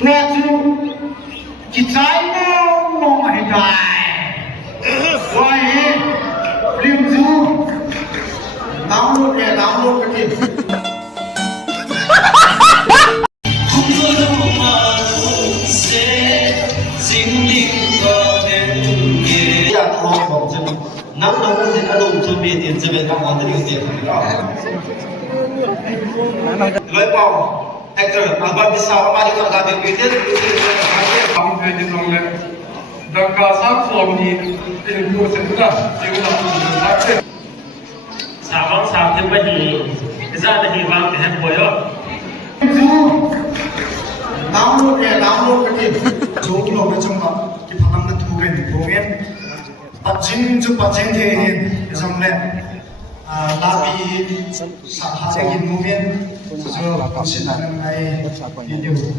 nghe chú chỉ trái nó mày đại quay liêm chú download cái gì nắm đâu có thể đã dùng cho bia tiền cho bên các món tiền tiền lấy bao actor mà bạn đi sau ba đi làm việc biết không phải như vậy đặc cả sáng sớm thì mua sẽ được chỉ là sáng Sabang sa atin ba ni isa na hibang kahan po yun? download cái gì chúng nó bên trong đó cái phần năm thu cái bộ em bắt chính chứ bắt chính thì trong này là vì xã hội hiện mô men cho có sự năng này video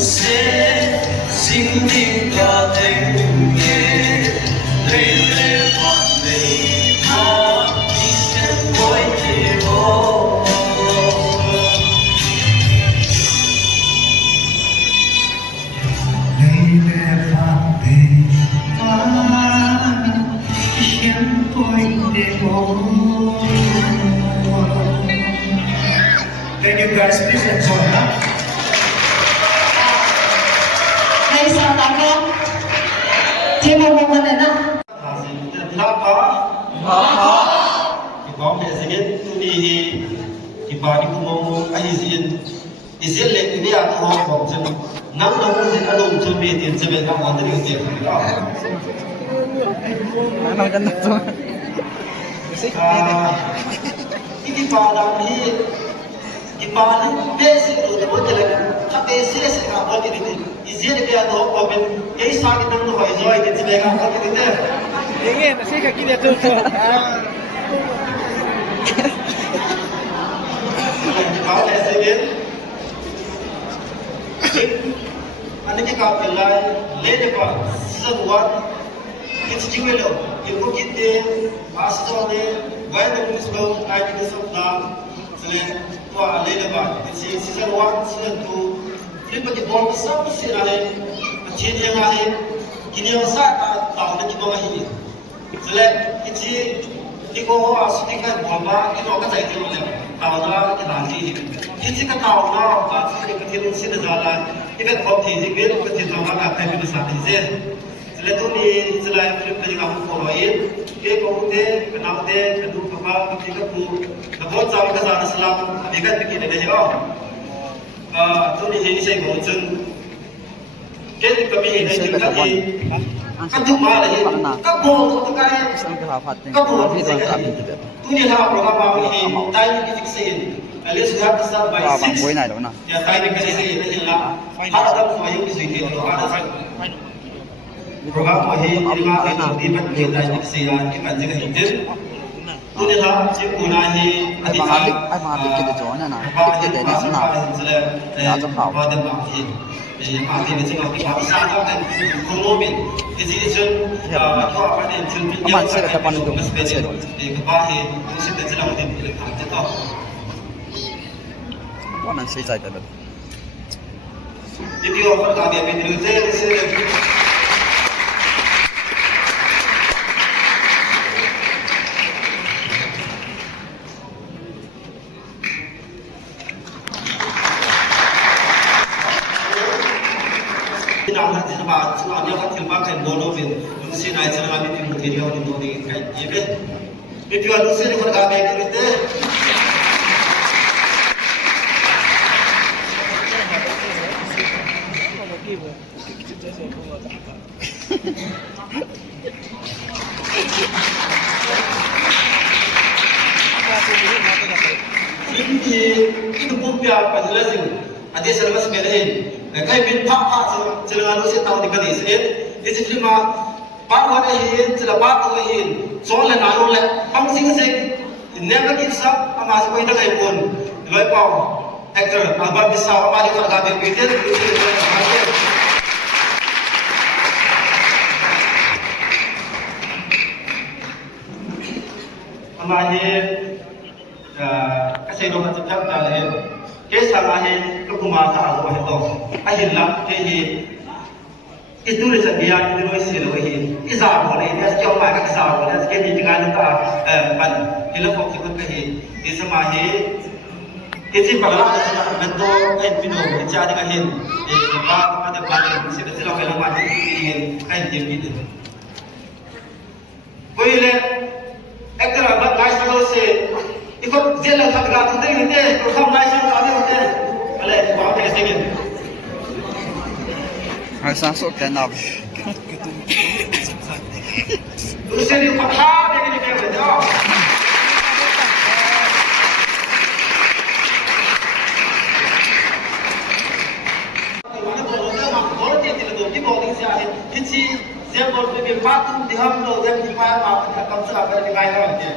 Thank you guys, please enjoy that. ให้สาวตาก็ที่มองกันเลยนะ Ibang sige tu ni ibang ko mo ay izin le ni at ho ko chen nang nang ko din alum chen me tin chen ka mo din tin Ano ganda to? Iki pa lang ni ibang basic ro mo tele ka basic se ka mo din izin le ya do ko ben ei sa ki nang no hoy joy din chen ka mo din tin Ingin, kasi kakita to. Kalau saya ane ke kapil lai le de pa sesuatu kita juga lo ibu kita asal de gaya de musuh ai de sabda selain tua le de pa sesuatu sesuatu lepas di bawah besar besar ada kecil yang ada kini yang sah tahu de kita lagi selain kita ko asli kan bapa kita orang saya tu le tahu dah kita nanti kita tahu dah asli kita tu sih dah kita kau tiada kita kita tahu dah apa yang kita sah tiada selain tu ni selain kita juga follow-in kita kau deh kenal deh kedua apa kita tu बहुत साल का सारा सलाम देखा भी किने नहीं हो तो नहीं है से गोचन के कभी है जो कभी कब मार है कब बोल तो का है कब बोल तू नहीं ला प्रोग्राम बाबू है टाइम की फिक्स है Alias you have to start by 6 ya timing kasi sa ina ila para daw sa yung isuite to para sa program mo hi lima ito di ba kita ni siya ni kanjeng hitin Tuni lah cik gunahi adita kita na ya to hao ba de ba hi ma ti ni cik ki ba sa ta kan komomin isi isen ko ba ne chin bi ya sa ta pan do e ka ba hi usi te chila de ile ka te to 我能谁在的了？ Jadi orang kami ambil dulu saya Kita sebab dia kan terpakai bolovin, mesti naik sana kami timbul dia di tu di kain je. Tapi kalau saya orang kami ambil dulu itu punya penjelasan. Ada servis melain. Kaya bin pak sila lalu saya tahu dikali sih. Di sini mah pak ada hin, sila pak ada hin. Soalnya nalu le, pangsing sih. Never give up. Amas kau itu kaya pun. Lepas actor, abang bisa apa dia kalau kami pikir. Amanya kasi doon sa tap dahil kesa lahin kumata ako ito ahil lang kaya itu sa biya itu sila hin izar wala ini as kaya mai ka izar wala as kaya di kan ta pan hila ko sikot kahi isa mahi kisi pagla sa bento ay pino jadi kahin ba kada ba sila sila kaya mati hin kain din koile Actor abang guys kalau se ikut jalan tak gerak tu ni deh, program guys yang ada tu deh. Kalau bawa ke sini. 还是说看到。 Tu se ni patah dia ni kena jauh. Mana boleh mak boleh dia tidak boleh di bawah ini siapa? Kecil Dia boleh pergi batu di hamil dan di payah apa tak salah dari kaya dia.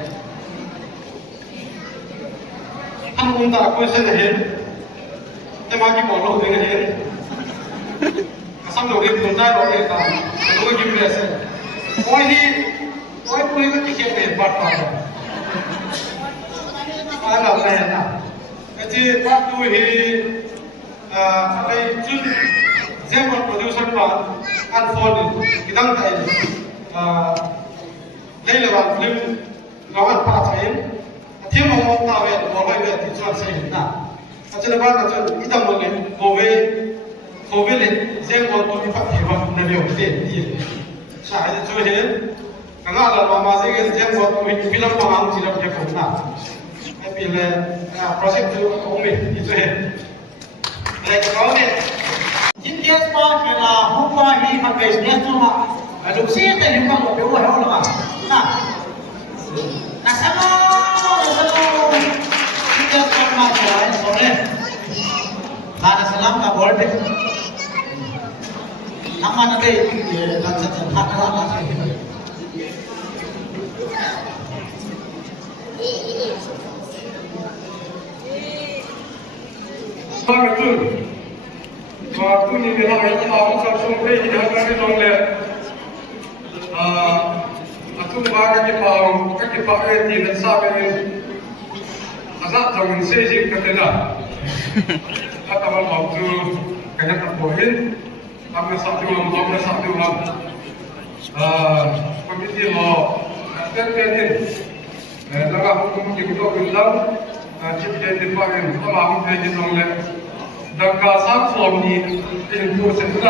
Kamu minta aku sendiri, tapi maki bolu dengan dia. ตัวนี้ผมได้บอกเลยครับตัวกินเลยสิโอ้ยนี่โอ้ยคุยก็ที่เก็บเงินบัตรไปอะไรแบบนี้นะไอ้ที่บัตรดูที่ไอ้จุดเจ้าคนโปรดิวเซอร์บ้านอันโฟนที่ตั้งใจได้เลยว่าลืมเราอันพาใช้ที่มองตาเวทมองไปเวทที่ชวนใช้นะอาจารย์บ้านอาจารย์อีตั้งมองเงินโควิดเลยเจ้าคนตัวนี้พักที่ว่าในเรื่องที่ใช่จะช่วยเห็นข้างหน้าเรามาสิเจ้าคนตัวนี้พิลังมาหาที่เราจะคุ้มนะไอ้ปีเลยโปรเจกต์ที่ผมมีที่ช่วยเห็นอะไรก็เขาเนี่ย今天发给了红花鱼和给年终了，就现在就看我给我要了吧？那什么，今天发嘛起来说的，那是啷个玩的？他们那边那这他那那是。บ้านจุดมาคุณนี่มีอะไรที่เราจะส่งไปที่ทางการตรงเลยทุกบ้านก็จะพาก็จะพาเรื่องที่นั้นทราบเป็นอาจารย์จะมีเสียงกันเลยนะถ้าตามเราดูกันจะพอเห็นทำในสัปดาห์ทำในสัปดาห์คอมมิชชั่นเราเต้นแล้วก็ผมจะก็เป็นเราที่จะติดต่อกันถ้าเราไม่ได้ตรงเลยดังการสร้างฟอร์มนี้เป็นผู้เสนอที่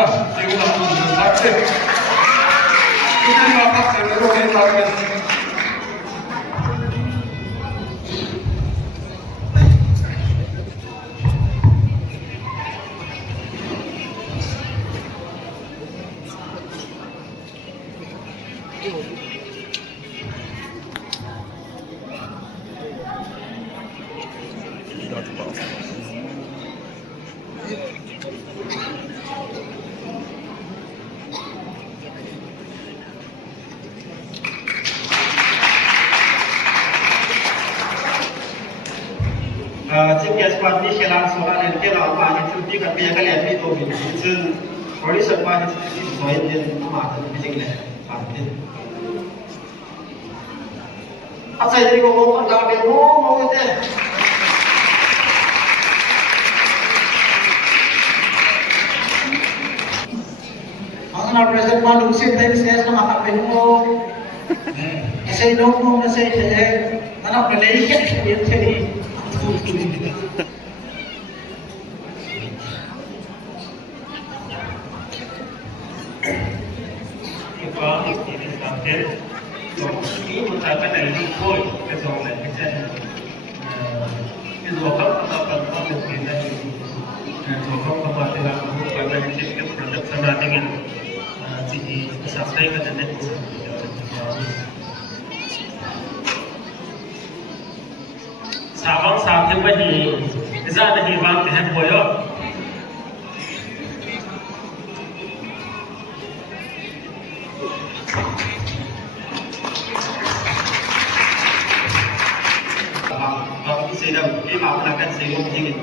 เราต้องสร้างเสร็จที่เราพักเสร็จแล้วให้ทำกัน今天是关于希腊说那的电脑嘛，你就这个别个脸皮都比是，我的什么就是所以的嘛的毕竟嘞，反正。他在这个我们那边我的。Ang present one who sit there says na makapin mo. Kasi no mo na say anak relation yun siya ini merupakan dari boy kesoalan kita itu apa mungkin dari soal kepada pada sistem produk sama dengan di sampai ke dalam sabang sabtu pagi zat ini bang teh boyo sedang ini melakukan sehingga ingin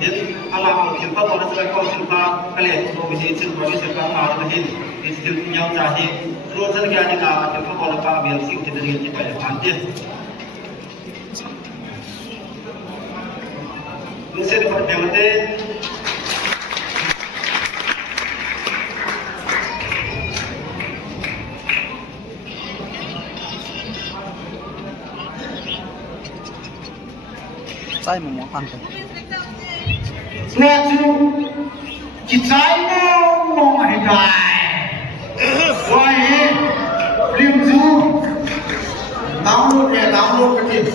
alam kita pada saat kau suka kalian mau menjadi sebuah sebuah hal ini itu yang terakhir terus terjadi kalau kita pada kami yang sih kita dengan kita yang hadir Lucy berdebat sai một món ăn thôi. Nghe chú, chỉ trái mong mày đại. Quay đi, liêm chú. Download cái gì?